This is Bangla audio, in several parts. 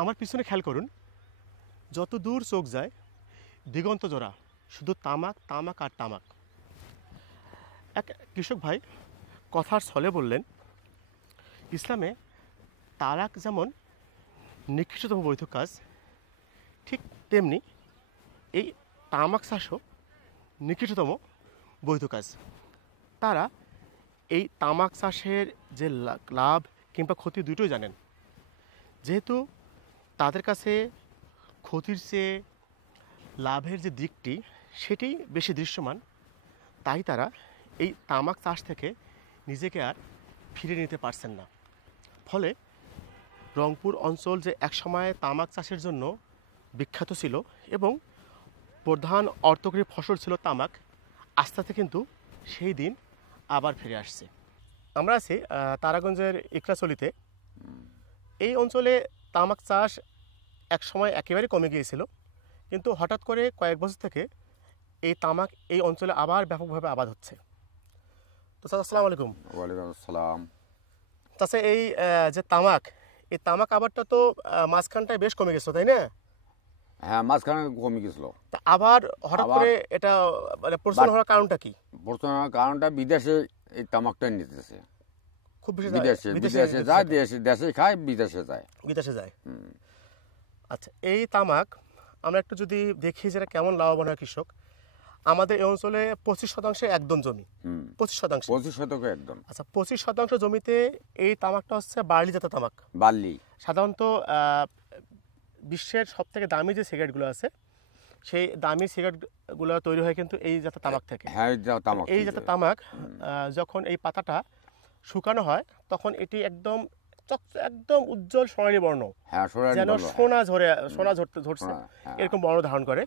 আমার পিছনে খেয়াল করুন, যত দূর চোখ যায় দিগন্ত জোড়া শুধু তামাক তামাক আর তামাক। এক কৃষক ভাই কথার ছলে বললেন, ইসলামে তালাক যেমন নিকৃষ্টতম বৈধ কাজ, ঠিক তেমনি এই তামাক চাষও নিকৃষ্টতম বৈধ কাজ। তারা এই তামাক চাষের যে লাভ কিংবা ক্ষতি দুটোই জানেন। যেহেতু তাদের কাছে ক্ষতির চেয়ে লাভের যে দিকটি সেটি বেশি দৃশ্যমান, তাই তারা এই তামাক চাষ থেকে নিজেকে আর ফিরে নিতে পারছেন না। ফলে রংপুর অঞ্চল যে একসময় তামাক চাষের জন্য বিখ্যাত ছিল এবং প্রধান অর্থকরী ফসল ছিল তামাক, আস্তে আস্তে কিন্তু সেই দিন আবার ফিরে আসছে। আমরা আছি তারাগঞ্জের ইকরাচলিতে। এই অঞ্চলে তামাক চাষ একসময় একেবারে কমে গিয়েছিল, কিন্তু হঠাৎ করে কয়েক বছর থেকে এই তামাক এই অঞ্চলে আবার ব্যাপকভাবে আবাদ হচ্ছে। তো স্যার আসসালামু আলাইকুম। ওয়ালাইকুম আসসালাম। তাছাড়া এই যে তামাক, এই তামাক আবারটা তো মাঝখানটায় বেশ কমে গেছে, তাই না? হ্যাঁ, মাঝখানে কমে গেছিল। তা আবার হঠাৎ করে এটা মানে প্রচলন হওয়ার কারণটা কি? বর্তমানে কারণটা বিদেশে এই তামাকটা নিতেছে। খুব বেশি বিদেশে বিদেশে যায়, দেশে খায়, বিদেশে যায়। বিদেশে যায়। আচ্ছা, এই তামাক আমরা একটু যদি দেখি যেটা কেমন লাভবান হয় কৃষক। আমাদের এই অঞ্চলে 25% একদম জমি, 25%। 25% একদম। আচ্ছা, 25% জমিতে এই তামাকটা হচ্ছে বার্লি জাতের তামাক। বার্লি সাধারণত বিশ্বের সব থেকে দামি যে সিগারেটগুলো আছে, সেই দামি সিগারেটগুলো তৈরি হয় কিন্তু এই জাতের তামাক থেকে। হ্যাঁ, তামাক। এই জাতের তামাক যখন এই পাতাটা শুকানো হয় তখন এটি একদম একদম উজ্জ্বল সোনালী বর্ণ, হ্যাঁ, যেন সোনা ঝরছে এরকম বর্ণ ধারণ করে।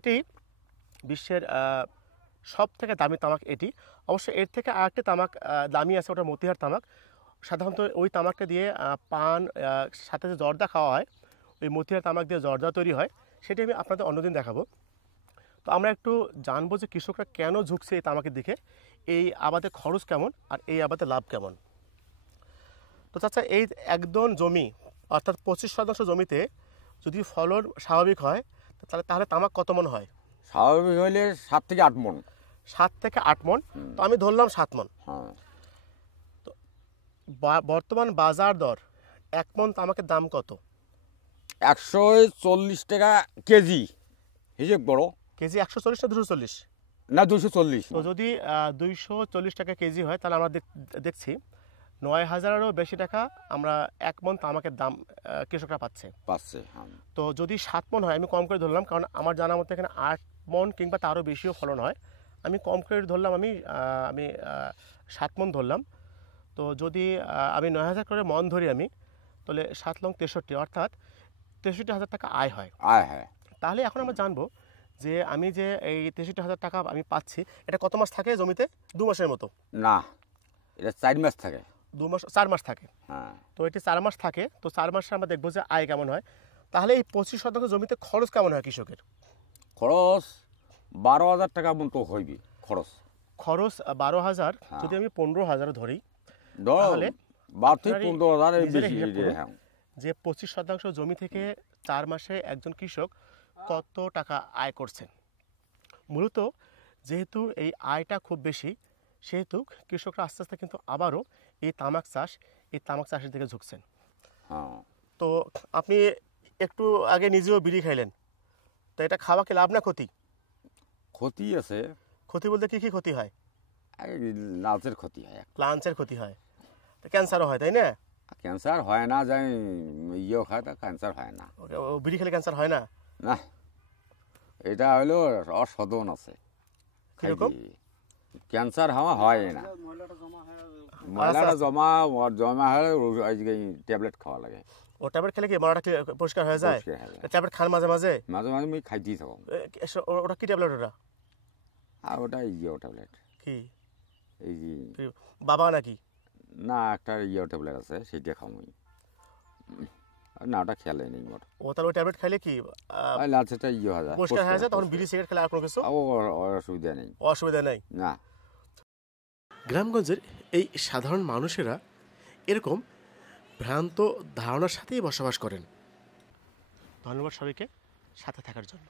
এটি বিশ্বের সব থেকে দামি তামাক এটি। অবশ্য এর থেকে আরেকটি তামাক দামি আছে, ওটা মতিহার তামাক। সাধারণত ওই তামাকটা দিয়ে পান সাথে যে জর্দা খাওয়া হয়, ওই মতিহার তামাক দিয়ে জর্দা তৈরি হয়, সেটি আমি আপনাদের অন্যদিন দেখাবো। তো আমরা একটু জানবো যে কৃষকরা কেন ঝুঁকছে এই তামাকের দিকে, এই আবাদে খরচ কেমন আর এই আবাদে লাভ কেমন। তো চাচা, এই একদম জমি অর্থাৎ 25% জমিতে যদি ফলন স্বাভাবিক হয় তাহলে তামাক কত মন হয়? স্বাভাবিক হইলে 7 থেকে 8 মণ। 7 থেকে 8 মন। তো আমি ধরলাম 7 মন। হ্যাঁ। তো বর্তমান বাজার দর 1 মন তামাকের দাম কত? 140 টাকা কেজি। হিসেব করো। কেজি 140 না 240? না, 240। তো যদি 240 টাকা কেজি হয় তাহলে আমরা দেখছি 9,000-এরও বেশি টাকা আমরা 1 মন তামাকের দাম কৃষকরা পাচ্ছে। হ্যাঁ। তো যদি 7 মন হয়, আমি কম করে ধরলাম, কারণ আমার জানা মতো এখানে 8 মন কিংবা তারও বেশিও ফলন হয়। আমি কম করে ধরলাম, আমি 7 মন ধরলাম। তো যদি আমি 9,000 করে মন ধরি আমি, তাহলে 7 লং 63, অর্থাৎ 63,000 টাকা আয় হয়। হ্যাঁ। তাহলে এখন আমরা জানবো যে আমি যে এই 63,000 টাকা আমি পাচ্ছি, এটা কত মাস থাকে জমিতে? 2 মাসের মতো? না, এটা 4 মাস থাকে। 2 মাস, 4 মাস থাকে। হ্যাঁ। তো এটি 4 মাস থাকে। তো 4 মাসে আমরা দেখবো যে আয় কেমন হয়। তাহলে এই 25% জমিতে খরচ কেমন হয় কৃষকের? খরচ 12,000 টাকা মতো হইবে। খরচ 12,000। যদি আমি 15,000 ধরি তাহলে 12 থেকে 15,000 এর বেশি। যে 25% জমি থেকে 4 মাসে একজন কৃষক কত টাকা আয় করছেন। মূলত যেহেতু এই আয়টা খুব বেশি, সেহেতু কৃষকরা আস্তে আস্তে কিন্তু আবারও এই তামাক চাষের দিকে ঝুঁকছেন। তো আপনি একটু আগে নিজেও বিড়ি খাইলেন, তো এটা খাওয়া কি লাভ না ক্ষতি? ক্ষতি আছে। ক্ষতি বলতে কি কি ক্ষতি হয়? লাঞ্চের ক্ষতি হয়। লাঞ্চের ক্ষতি হয়, তো ক্যান্সারও হয়, তাই না? ক্যান্সার হয় না, যাই ইয়েও খায়, তা ক্যান্সার হয় না। বিড়ি খেলে ক্যান্সার হয় না? না, এটা হলো অসাধারণ আছে। কিরকম? ক্যান্সার হয় না, ময়লাটা জমা হলে ট্যাবলেট খাওয়া লাগে। ও ট্যাবলেট খেলে কি মরাটা কি পরিষ্কার হয়ে যায়? ট্যাবলেট খান মাঝে মাঝে মাঝে মাঝে আমি খাইতেই থাকো। ওটা কি ট্যাবলেট? ওটা আর ওটা ট্যাবলেট কি? এই যে বাবা নাকি? না, একটা ট্যাবলেট আছে, সেইটা খাওয়াই না, ওটা খেয়ালে নেই মোট। ও তাহলে ওই ট্যাবলেট খাইলে কি লাঞ্চটা হয়ে যায়, পরিষ্কার হয়ে যায়? তখন বিড়ি সিগারেট খেলে আর কোনো কিছু অসুবিধা নেই? অসুবিধা নেই না। গ্রামগঞ্জের এই সাধারণ মানুষেরা এরকম ভ্রান্ত ধারণার সাথেই বসবাস করেন। ধন্যবাদ সবাইকে সাথে থাকার জন্য।